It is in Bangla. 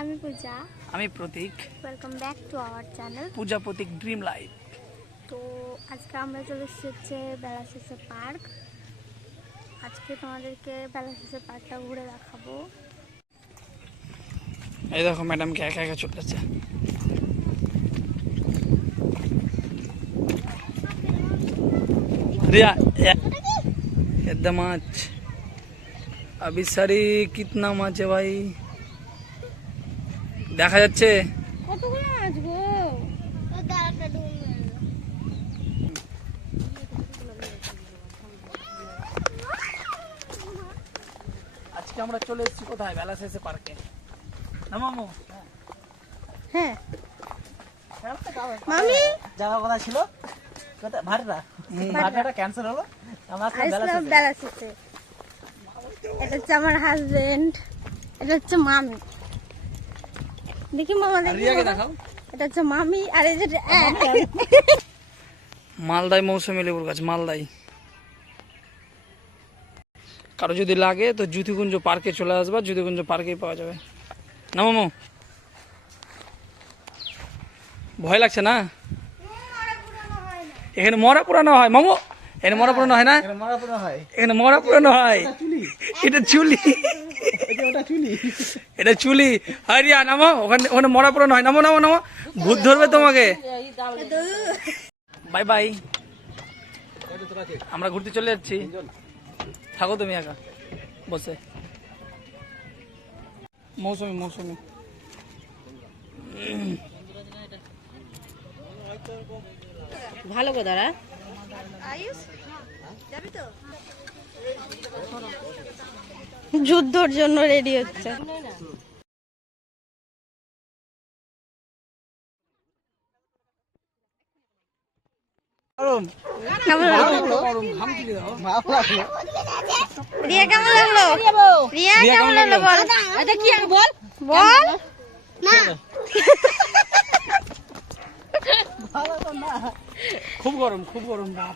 আমি পূজা আমি Pratik welcome back to our channel Puja Pratik dream life তো আজকে আমরা চলে এসেছি হচ্ছে বেলাশেষে পার্ক আজকে তোমাদেরকে বেলাশেষে পার্কটা ঘুরে দেখাবো এই দেখো ম্যাডামকে একা একা চলে যাচ্ছে रिया एकदम माच अभी सारी कितना माच है भाई দেখা যাচ্ছে। আজকে আমরা চলে এসেছি কোথায়? বেলা শেষে পার্কে। না মামু? হ্যাঁ। মামি? যাওয়ার কথা ছিল। কোথায়? ভাটরা? ভাটরাটা ক্যান্সেল হলো। আমরা বেলা এটা হচ্ছে আমার হাজবেন্ড এটা হচ্ছে মামি। দেখি মামা রিয়াকে দেখাও। এটা হচ্ছে মামি আর এই যে মালদাই মৌসুমি লেবুর গাছ মালদাই কারও যদি লাগে তো জ্যোতিকুঞ্জ পার্কে চলে আসবা জ্যোতিকুঞ্জ পার্কেই পাওয়া যাবে। না মামু? ভয় লাগছে না? এখানে মরা পুরানো হয় মামু। এখানে মরা পুরানো হয় না? হয়। এখানে মরা পুরানো হয়। চুলি। এটা চুলি। এটা চুলি। এটা চুলি। হাই নামো ওখানে ওখানে মরা পুরানো হয় নামো নামো নামো। ভূত ধরবে তোমাকে। Bye bye. আমরা ঘুরতে চলে যাচ্ছি। থাকো তুমি একা। বসে। মৌসুমি মৌসুমি। ভালো গো দাঁড়া যুদ্ধর জন্য রেডি হচ্ছে। গরম কেমন লাগল? ভালো লাগল রিয়া কেমন লাগল? রিয়া কেমন লাগল বল? এটা কি আর বল। বল। খুব গরম খুব গরম বাপ।